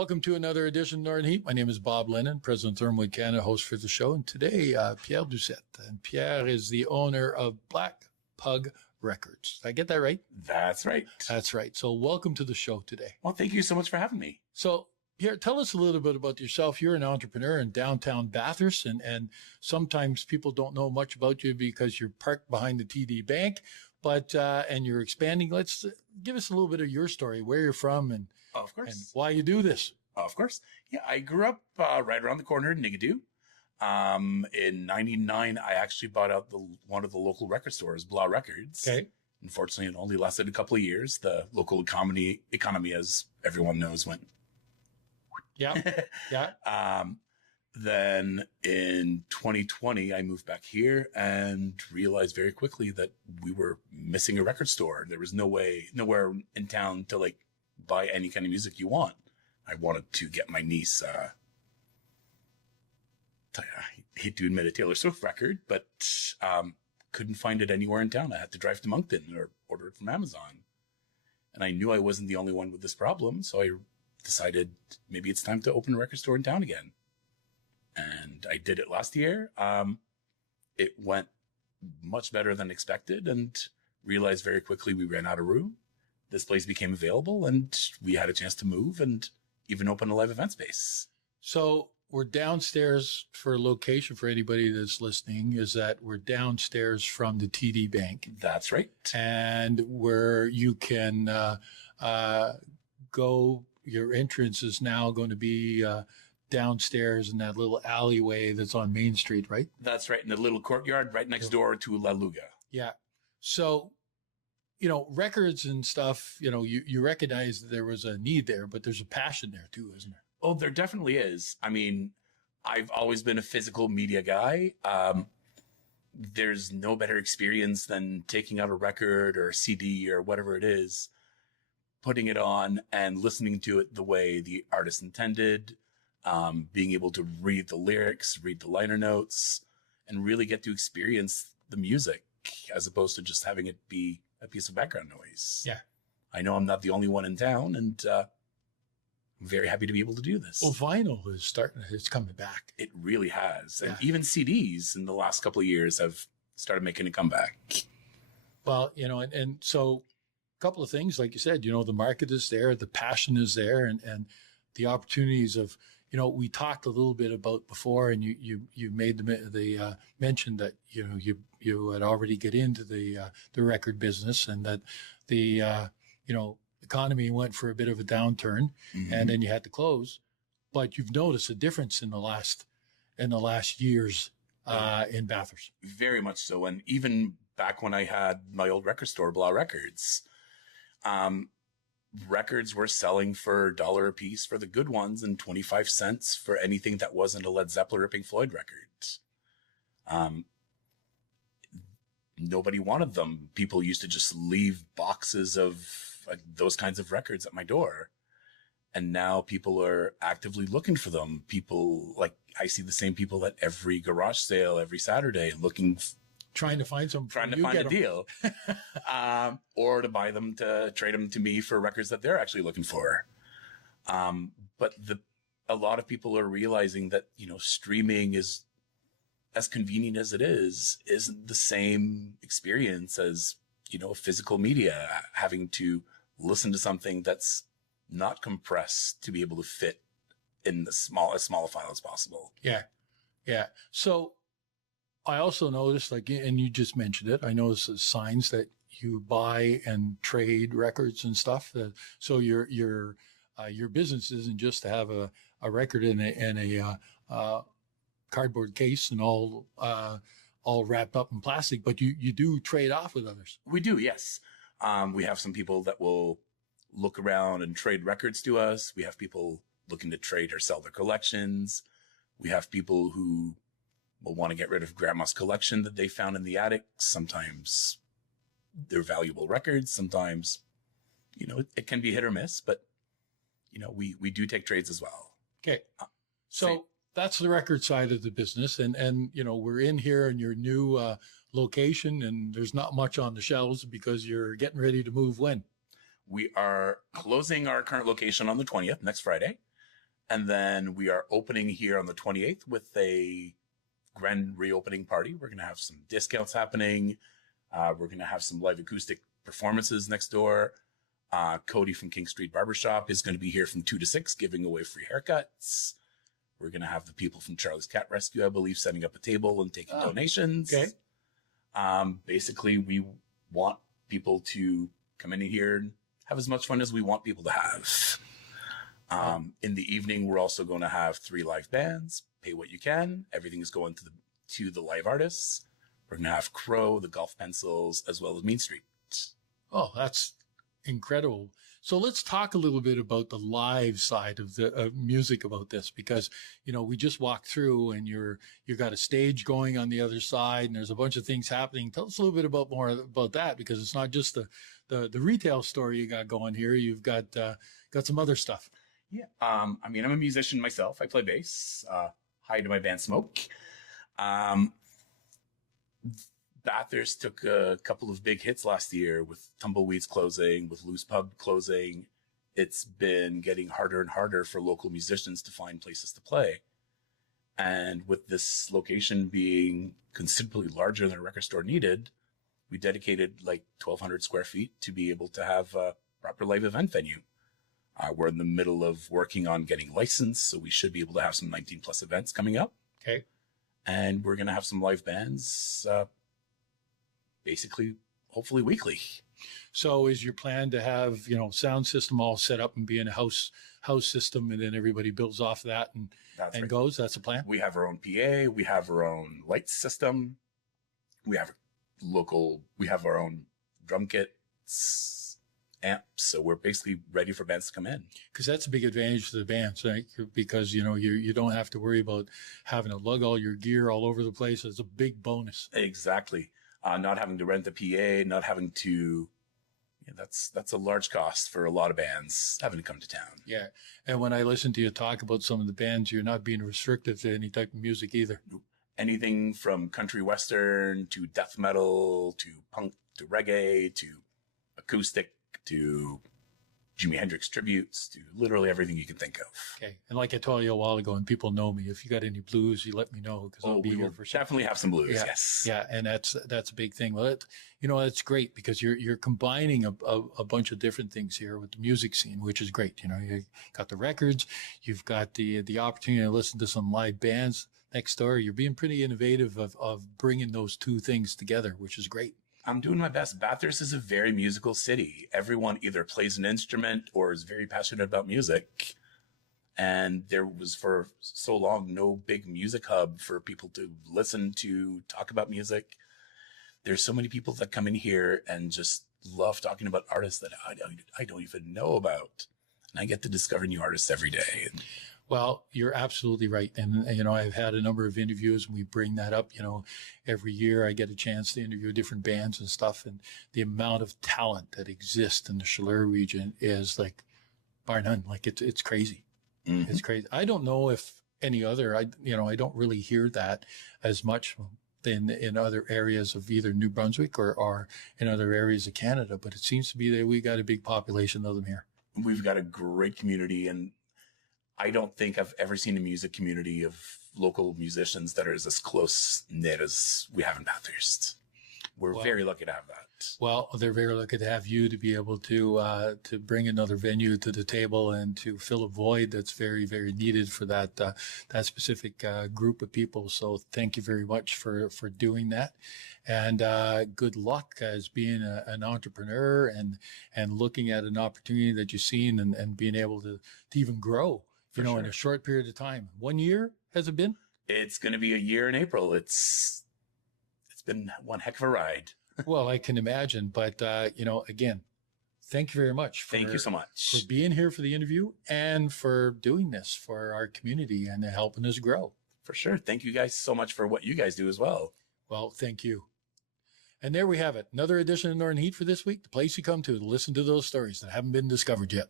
Welcome to another edition of Northern Heat. My name is Bob Lennon, President of ThermalWood Canada, host for the show. And today, Pierre Doucet. And Pierre is the owner of Black Pug Records. Did I get that right? That's right. That's right. So welcome to the show today. Well, thank you so much for having me. So, Pierre, tell us a little bit about yourself. You're an entrepreneur in downtown Bathurst, and sometimes people don't know much about you because you're parked behind the TD Bank, but and you're expanding. Let's give us a little bit of your story, where you're from, and of course, and why you do this. Of course, yeah. I grew up right around the corner in Nigadoo. In '99, I actually bought out one of the local record stores, Black Records. Okay. Unfortunately, it only lasted a couple of years. The local economy, as everyone knows, went. Yeah. Yeah. Then in 2020, I moved back here and realized very quickly that we were missing a record store. There was nowhere in town to buy any kind of music you want. I wanted to get my niece, I hate to admit, a Taylor Swift record, but couldn't find it anywhere in town. I had to drive to Moncton or order it from Amazon. And I knew I wasn't the only one with this problem, so I decided maybe it's time to open a record store in town again. And I did it last year. It went much better than expected, and realized very quickly we ran out of room. This place became available, and we had a chance to move and even open a live event space. So we're downstairs for a location for anybody that's listening, is that we're downstairs from the TD Bank. That's right. And where you can go, your entrance is now going to be downstairs in that little alleyway that's on Main Street, right? That's right. In the little courtyard right next door to La Luga. Yeah. So, records and stuff, you recognize that there was a need there, but there's a passion there too, isn't there? Oh, there definitely is. I mean, I've always been a physical media guy. There's no better experience than taking out a record or a CD or whatever it is, putting it on and listening to it the way the artist intended, being able to read the lyrics, read the liner notes, and really get to experience the music as opposed to just having it be a piece of background noise. Yeah. I know I'm not the only one in town, and I'm very happy to be able to do this. Well, vinyl it's coming back. It really has. Yeah. And even CDs in the last couple of years have started making a comeback. Well, and so a couple of things, like you said, the market is there, the passion is there, and the opportunities of, we talked a little bit about before, and you made the mention that, you had already get into the record business, and that the, economy went for a bit of a downturn, mm-hmm. and then you had to close, but you've noticed a difference in the last years, in Bathurst. Very much so. And even back when I had my old record store, Black Records, records were selling for $1 a piece for the good ones and 25 cents for anything that wasn't a Led Zeppelin or Pink Floyd record. Nobody wanted them. People used to just leave boxes of those kinds of records at my door. And now people are actively looking for them. I see the same people at every garage sale every Saturday trying to find a deal, or to buy them, to trade them to me for records that they're actually looking for. But a lot of people are realizing that, streaming is, as convenient as it isn't the same experience as, physical media, having to listen to something that's not compressed to be able to fit in as small a file as possible. Yeah. Yeah. So I also noticed, and you just mentioned it, I noticed the signs that you buy and trade records and stuff. So your business isn't just to have a record in a cardboard case and all wrapped up in plastic, but you do trade off with others. We do, yes. We have some people that will look around and trade records to us. We have people looking to trade or sell their collections. We have people who will want to get rid of grandma's collection that they found in the attic. Sometimes they're valuable records. Sometimes, it can be hit or miss, but, we do take trades as well. Okay. So that's the record side of the business. And we're in here in your new location, and there's not much on the shelves because you're getting ready to move when? We are closing our current location on the 20th, next Friday. And then we are opening here on the 28th with a grand reopening party. We're going to have some discounts happening. We're going to have some live acoustic performances next door. Cody from King Street Barbershop is going to be here from 2 to 6 giving away free haircuts. We're going to have the people from Charlie's Cat Rescue, I believe, setting up a table and taking donations. Okay. Basically, we want people to come in here and have as much fun as we want people to have. In the evening, we're also going to have 3 live bands. Pay what you can. Everything is going to the live artists. We're going to have Crow, the Golf Pencils, as well as Mean Street. Oh, that's incredible. So let's talk a little bit about the live side of the music about this, because, you know, we just walked through and you've got a stage going on the other side and there's a bunch of things happening. Tell us a little bit more about that, because it's not just the retail store you got going here. You've got some other stuff. Yeah. I'm a musician myself. I play bass. Hi to my band Smoke. Bathurst took a couple of big hits last year with Tumbleweeds closing, with Loose Pub closing. It's been getting harder and harder for local musicians to find places to play. And with this location being considerably larger than a record store needed, we dedicated like 1,200 square feet to be able to have a proper live event venue. We're in the middle of working on getting licensed, so we should be able to have some 19 plus events coming up. Okay. And we're going to have some live bands, basically, hopefully weekly. So is your plan to have, you know, sound system all set up and be in a house system, and then everybody builds off of that and Right. goes? That's the plan? We have our own PA. We have our own light system. We have our own drum kits, amps. So we're basically ready for bands to come in. Because that's a big advantage to the bands, right? Because, you know, you don't have to worry about having to lug all your gear all over the place. It's a big bonus. Exactly. Not having to rent a PA, not having to, that's a large cost for a lot of bands having to come to town. Yeah. And when I listen to you talk about some of the bands, you're not being restricted to any type of music either. Anything from country western to death metal to punk to reggae to acoustic to Jimi Hendrix tributes to literally everything you can think of. Okay. And like I told you a while ago, and people know me, if you got any blues, you let me know, because I'll be here for sure. Definitely have some blues. Yeah. Yes. Yeah. And that's a big thing. Well, that's great, because you're combining a bunch of different things here with the music scene, which is great. You know, you got the records, you've got the opportunity to listen to some live bands next door. You're being pretty innovative of bringing those two things together, which is great. I'm doing my best. Bathurst is a very musical city. Everyone either plays an instrument or is very passionate about music. And there was for so long no big music hub for people to listen to, talk about music. There's so many people that come in here and just love talking about artists that I don't even know about. And I get to discover new artists every day. Well, you're absolutely right. And, you know, I've had a number of interviews and we bring that up, you know, every year I get a chance to interview different bands and stuff. And the amount of talent that exists in the Chaleur region is like bar none. Like it's crazy. Mm-hmm. It's crazy. I don't know if any other, I don't really hear that as much in other areas of either New Brunswick or in other areas of Canada, but it seems to be that we got a big population of them here. We've got a great community, and I don't think I've ever seen a music community of local musicians that are as close knit as we have in Bathurst. We're very lucky to have that. Well, they're very lucky to have you to be able to bring another venue to the table and to fill a void that's very, very needed for that specific group of people. So thank you very much for doing that. And good luck as being an entrepreneur and looking at an opportunity that you've seen and being able to even grow. In a short period of time. 1 year has it been? It's going to be a year in April. It's been one heck of a ride. Well, I can imagine. But, again, thank you very much. Thank you so much. For being here for the interview and for doing this for our community and helping us grow. For sure. Thank you guys so much for what you guys do as well. Well, thank you. And there we have it. Another edition of Northern Heat for this week. The place you come to listen to those stories that haven't been discovered yet.